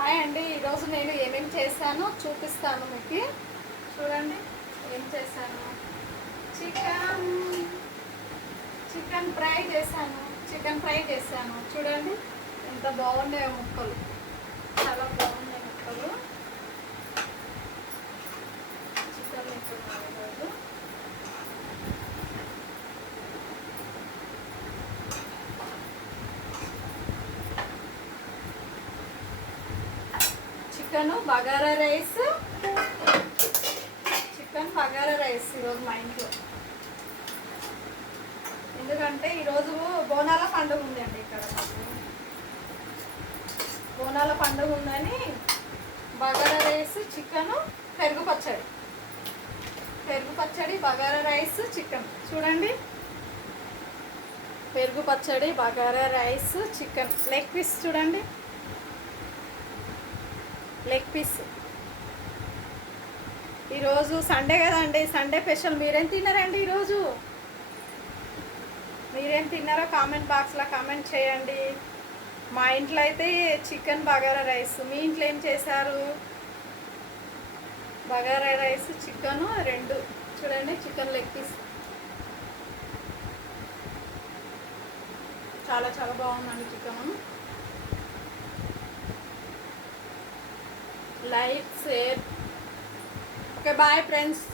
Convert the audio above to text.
Hi అండి. ఈరోజు నేను ఏమేమి చేశానో చూపిస్తాను మీకు. చూడండి ఏం చేశాను. చికెన్ చికెన్ ఫ్రై చేశాను. చూడండి ఎంత బాగున్నాయో ముక్కలు, చాలా బాగున్నాయి ముక్కలు. చికెన్ ఈరోజు చికెన్ బగారా రైస్ ఈరోజు మా ఇంట్లో. ఎందుకంటే ఈరోజు బోనాల పండుగ ఉందండి. ఇక్కడ బోనాల పండుగ ఉందని బగారా రైస్, చికెన్, పెరుగు పచ్చడి, బగారా రైస్, చికెన్. చూడండి పెరుగు పచ్చడి, bagara rice, chicken, leg piece. చూడండి లెగ్ పీస్. ఈరోజు సండే కదండి, సండే స్పెషల్. మీరేం తిన్నారండి ఈరోజు? మీరేం తిన్నారో కామెంట్ బాక్స్లో కామెంట్ చేయండి. మా ఇంట్లో అయితే చికెన్ బగారా రైస్. మీ ఇంట్లో ఏం చేశారు? బగారా రైస్, చికెన్ రెండు. చూడండి చికెన్ లెగ్ పీస్ చాలా చాలా బాగుందండి chicken. Like, share. Okay, bye friends.